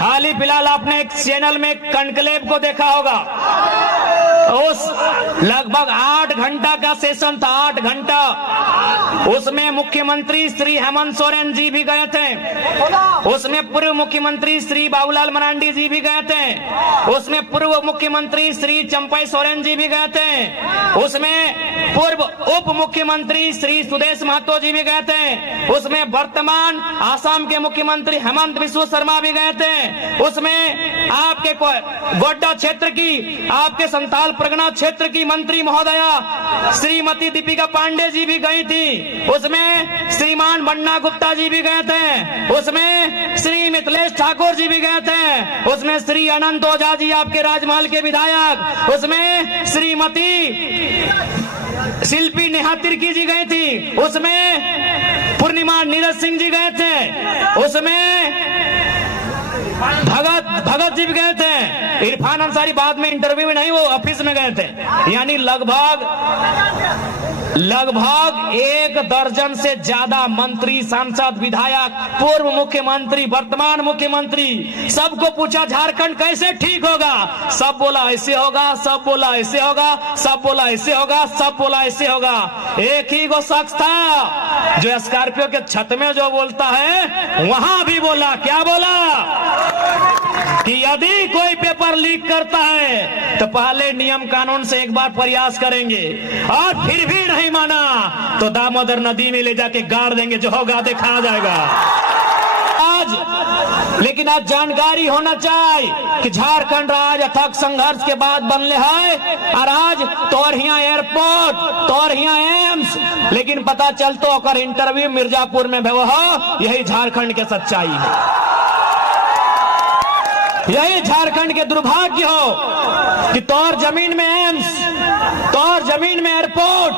हाल ही फिलहाल आपने एक चैनल में कनक्लेव को देखा होगा। उस लगभग 8 घंटा का सेशन था, 8 घंटा। उसमें मुख्यमंत्री श्री हेमंत सोरेन जी भी गए थे, उसमें पूर्व मुख्यमंत्री श्री बाबूलाल मरांडी जी भी गए थे, उसमें पूर्व मुख्यमंत्री श्री चंपई सोरेन जी भी गए थे, उसमें पूर्व उप मुख्यमंत्री श्री सुदेश महतो जी भी गए थे, उसमें वर्तमान आसाम के मुख्यमंत्री हेमंत बिस्व शर्मा भी गए थे, उसमें आपके गोड्डा क्षेत्र की, आपके संथाल परगना क्षेत्र की मंत्री महोदया श्रीमती दीपिका पांडे जी भी गई थी, उसमें श्रीमान बन्ना गुप्ता जी भी गए थे, उसमें श्री मिथिलेश ठाकुर जी भी गए थे, उसमें श्री अनंत ओझा जी आपके राजमहल के विधायक, उसमें श्रीमती शिल्पी नेहा तिर्की जी गई थी, उसमें पूर्णिमा नीरज सिंह जी गए थे, उसमें भगत जी भी गए थे, इरफान अंसारी बाद में इंटरव्यू में नहीं, वो ऑफिस में गए थे। यानी लगभग 1 दर्जन से ज्यादा मंत्री, सांसद, विधायक, पूर्व मुख्यमंत्री, वर्तमान मुख्यमंत्री, सबको पूछा झारखंड कैसे ठीक होगा। सब बोला ऐसे होगा, सब बोला ऐसे होगा, सब बोला ऐसे होगा, सब बोला ऐसे होगा। एक ही को शख्स था जो स्कॉर्पियो के छत में जो बोलता है वहां भी बोला, क्या बोला कि यदि कोई पेपर लीक करता है तो पहले नियम कानून से एक बार प्रयास करेंगे, और फिर भी नहीं माना तो दामोदर नदी में ले जाके गाड़ देंगे, जो होगा देखा जाएगा। लेकिन आज जानकारी होना चाहिए कि झारखंड राज्य अथक संघर्ष के बाद बनले है, और आज तोर हिया एयरपोर्ट, तोर हिया एम्स, लेकिन पता चलतो ओकर इंटरव्यू मिर्जापुर में भे हो। यही झारखंड के सच्चाई है, यही झारखंड के दुर्भाग्य हो कि तोर जमीन में एम्स, तोर जमीन में एयरपोर्ट,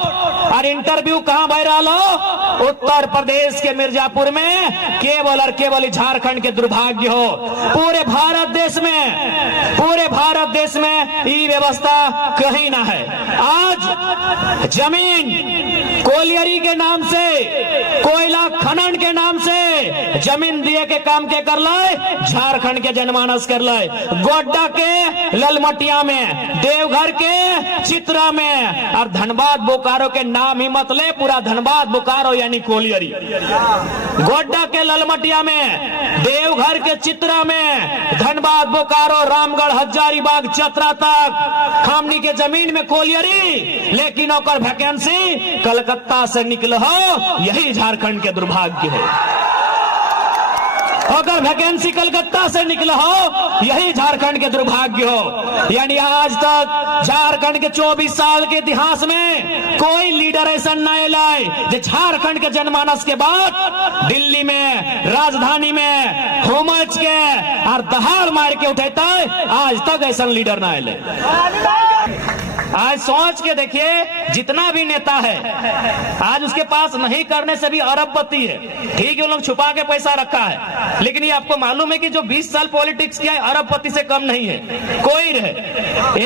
और इंटरव्यू कहां बह रहा हो? उत्तर प्रदेश के मिर्जापुर में। केवल और केवल झारखंड के दुर्भाग्य हो। पूरे भारत देश में ये व्यवस्था कहीं ना है। आज जमीन कोलियरी के नाम से, कोयला खनन के नाम से जमीन दिए के काम के कर लाए, झारखंड के जनमानस कर लाए। गोड्डा के ललमटिया में, देवघर के चित्रा में, और धनबाद बोकारो के नाम ही मत ले, पूरा धनबाद बोकारो यानी कोलियरी। गोड्डा के ललमटिया में, देवघर के चित्रा में, धनबाद बोकारो, रामगढ़, हजारीबाग, चतरा तक खामनी के जमीन में कोलियरी, लेकिन ओकर वैकेंसी कलकत्ता से निकल हो। यही झारखंड के दुर्भाग्य है। अगर वैकेंसी कलकत्ता से निकला हो, यही झारखंड के दुर्भाग्य हो। यानी आज तक झारखंड के 24 साल के इतिहास में कोई लीडर ऐसा नहीं लाए जो झारखंड के जनमानस के बाद दिल्ली में, राजधानी में हुमच के और दहाड़ मार के उठेता है। आज तक ऐसा लीडर ना आए। आज सोच के देखिए, जितना भी नेता है आज उसके पास नहीं करने से भी अरबपति है। ठीक है, वो लोग छुपा के पैसा रखा है, लेकिन ये आपको मालूम है कि जो 20 साल पॉलिटिक्स किया है, अरबपति से कम नहीं है। कोई रहे,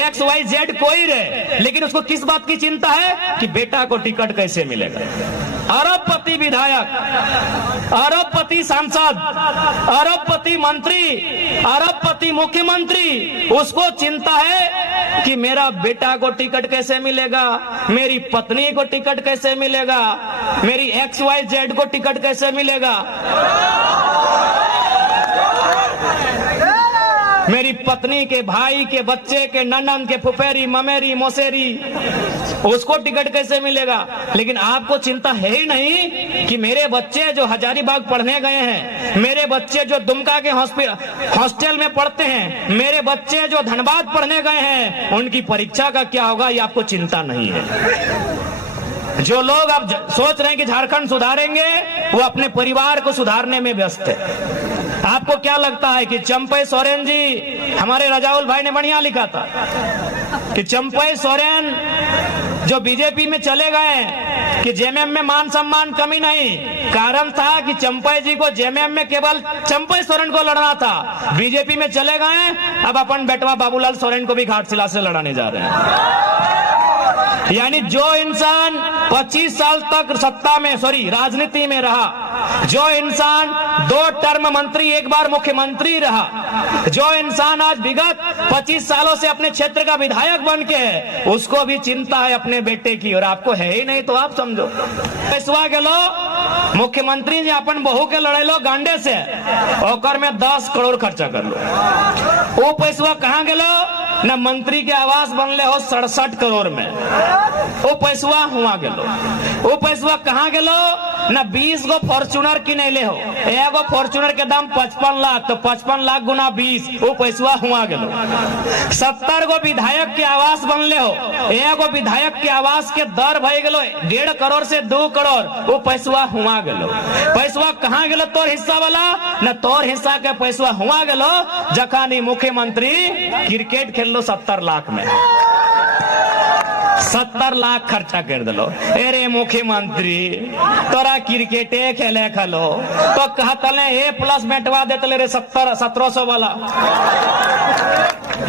XYZ कोई रहे, लेकिन उसको किस बात की चिंता है कि बेटा को टिकट कैसे मिलेगा। अरबपति विधायक, अरबपति सांसद, अरबपति मंत्री, अरबपति मुख्यमंत्री, उसको चिंता है कि मेरा बेटा को टिकट कैसे मिलेगा, मेरी पत्नी को टिकट कैसे मिलेगा, मेरी XYZ को टिकट कैसे मिलेगा, मेरी पत्नी के भाई के बच्चे के ननन के फुफेरी, ममेरी, मौसेरी, उसको टिकट कैसे मिलेगा। लेकिन आपको चिंता है ही नहीं कि मेरे बच्चे जो हजारीबाग पढ़ने गए हैं, मेरे बच्चे जो दुमका के हॉस्टल में पढ़ते हैं, मेरे बच्चे जो धनबाद पढ़ने गए हैं, उनकी परीक्षा का क्या होगा, ये आपको चिंता नहीं है। जो लोग अब सोच रहे हैं कि झारखंड सुधारेंगे, वो अपने परिवार को सुधारने में व्यस्त है। आपको क्या लगता है कि चंपई सोरेन जी, हमारे रजाउल भाई ने बढ़िया लिखा था कि चंपई सोरेन जो बीजेपी में चले गए कि जेएमएम में मान सम्मान कमी नहीं, कारण था कि चंपई जी को जेएमएम में केवल चंपई सोरेन को लड़ना था। बीजेपी में चले गए, अब अपन बेटवा बाबूलाल सोरेन को भी घाटशिला से लड़ाने जा रहे हैं। यानी जो इंसान 25 साल तक राजनीति में रहा, जो इंसान 2 टर्म मंत्री, एक बार मुख्यमंत्री रहा, जो इंसान आज विगत 25 सालों से अपने क्षेत्र का विधायक बन के है, उसको भी चिंता है अपने बेटे की, और आपको है ही नहीं तो आप समझो। पैसवा के लो मुख्यमंत्री जी अपन बहू के लड़े लो गांडे से, ओकर में 10 करोड़ खर्चा कर लो। वो पैसवा कहाँ गेलो? न मंत्री के आवास बनले हो 67 करोड़ में, वो पैसवा हुआ गेलो। वो पैसवा कहाँ गेलो? न 20 गो फॉर्चूनर किनेले हो, एगो फॉर्चूनर के दाम 55 लाख, तो 55 लाख गुना 20, वो पैसवा हुआ गेलो। 70 गो विधायक के आवास बनले हो, एगो विधायक के आवास के दर भय गेलो 1.5 करोड़ से 2 करोड़, वो पैसवा हुआ गेलो। पैसवा कहाँ गेलो? तोर हिस्सा वाला न, तोर हिस्सा के पैसवा हुआ गेलो जखानी मुख्यमंत्री क्रिकेट खेल लो 70 लाख में, 70 लाख खर्चा कर दिलो। अरे मुख्यमंत्री तोरा क्रिकेटे खेले खलो तो कहतले A+ बैठवा देते रे 1700 वाला।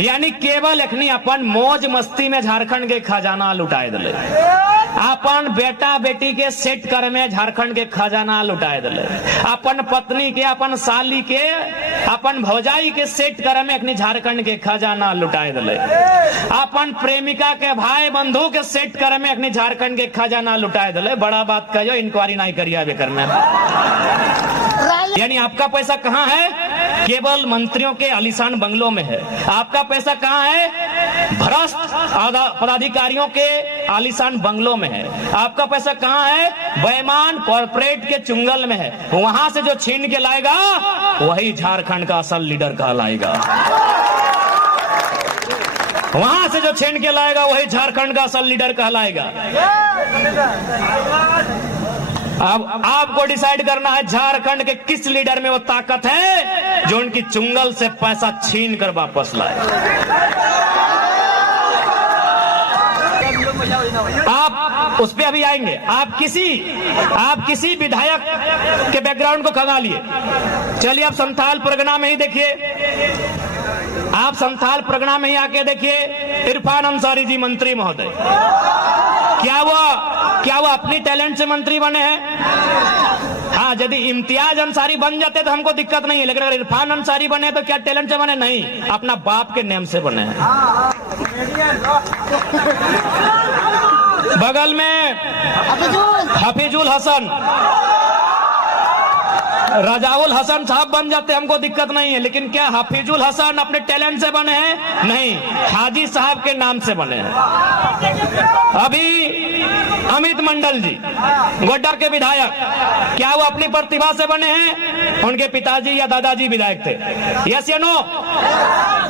यानी केवल एखनी अपन मौज मस्ती में झारखंड के खजाना लुटाए दिले, अपन बेटा बेटी के सेट कर में झारखंड के खजाना लुटाए दिले, अपन पत्नी के, अपन साली के, अपन भौजाई के सेट कर में एखनी झारखंड के खजाना लुटाए दिले, अपन प्रेमिका के भाई बंधु के सेट कर में एखनी झारखंड के खजाना लुटाए दिले। बड़ा बात कहो, इंक्वायरी नहीं करिए बेकर में। यानी आपका पैसा कहाँ है? केवल मंत्रियों के आलीशान बंगलों में है। आपका पैसा कहाँ है? भ्रष्ट पदाधिकारियों के आलीशान बंगलों में है। आपका पैसा कहाँ है? बेईमान कॉर्पोरेट के चुंगल में है। वहां से जो छीन के लाएगा वही झारखंड का असल लीडर कहलाएगा। वहां से जो छीन के लाएगा वही झारखंड का असल लीडर कहलाएगा। अब आपको डिसाइड करना है झारखंड के किस लीडर में वो ताकत है जो उनकी चुंगल से पैसा छीन कर वापस लाए। आप उस पे अभी आएंगे। आप किसी विधायक के बैकग्राउंड को खंगा लिए। चलिए आप संथाल परगना में ही देखिए, आप संथाल परगना में ही आके देखिए इरफान अंसारी जी मंत्री महोदय, क्या वो अपनी टैलेंट से मंत्री बने हैं? हाँ, यदि इम्तियाज अंसारी बन जाते तो हमको दिक्कत नहीं है, लेकिन अगर इरफान अंसारी बने तो क्या टैलेंट से बने? नहीं, अपना बाप के नेम से बने हैं। बगल में हफीजुल हसन, रजाउल हसन साहब बन जाते हमको दिक्कत नहीं है, लेकिन क्या हफीजुल हसन अपने टैलेंट से बने हैं? नहीं, हाजी साहब के नाम से बने हैं। अभी अमित मंडल जी गोड्डा के विधायक, क्या वो अपनी प्रतिभा से बने हैं? उनके पिताजी या दादाजी विधायक थे। यस या नो?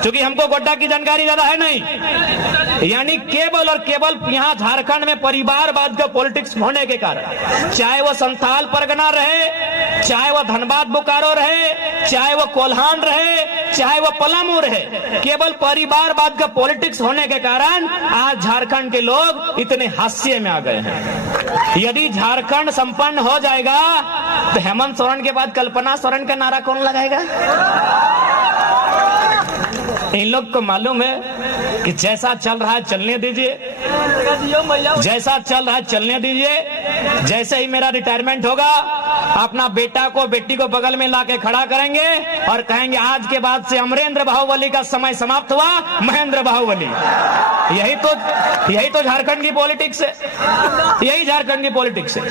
क्योंकि हमको गोड्डा की जानकारी ज्यादा है नहीं। यानी केवल और केवल यहाँ झारखंड में परिवारवाद का पॉलिटिक्स होने के कारण, चाहे वो संथाल परगना रहे, चाहे वो धनबाद बोकारो रहे, चाहे वो कोल्हान रहे, चाहे वो पलामू रहे, केवल परिवारवाद का पॉलिटिक्स होने के कारण आज झारखंड के लोग इतने हास्य में आ गए हैं। यदि झारखंड संपन्न हो जाएगा तो हेमंत सोरेन के बाद कल्पना सोरेन का नारा कौन लगाएगा? इन लोग को मालूम है कि जैसा चल रहा है चलने दीजिए, जैसा चल रहा है चलने दीजिए। जैसे ही मेरा रिटायरमेंट होगा, अपना बेटा को बेटी को बगल में लाके खड़ा करेंगे और कहेंगे आज के बाद से अमरेंद्र बाहुबली का समय समाप्त हुआ, महेंद्र बाहुबली। यही तो झारखंड की पॉलिटिक्स है, यही झारखंड की पॉलिटिक्स है।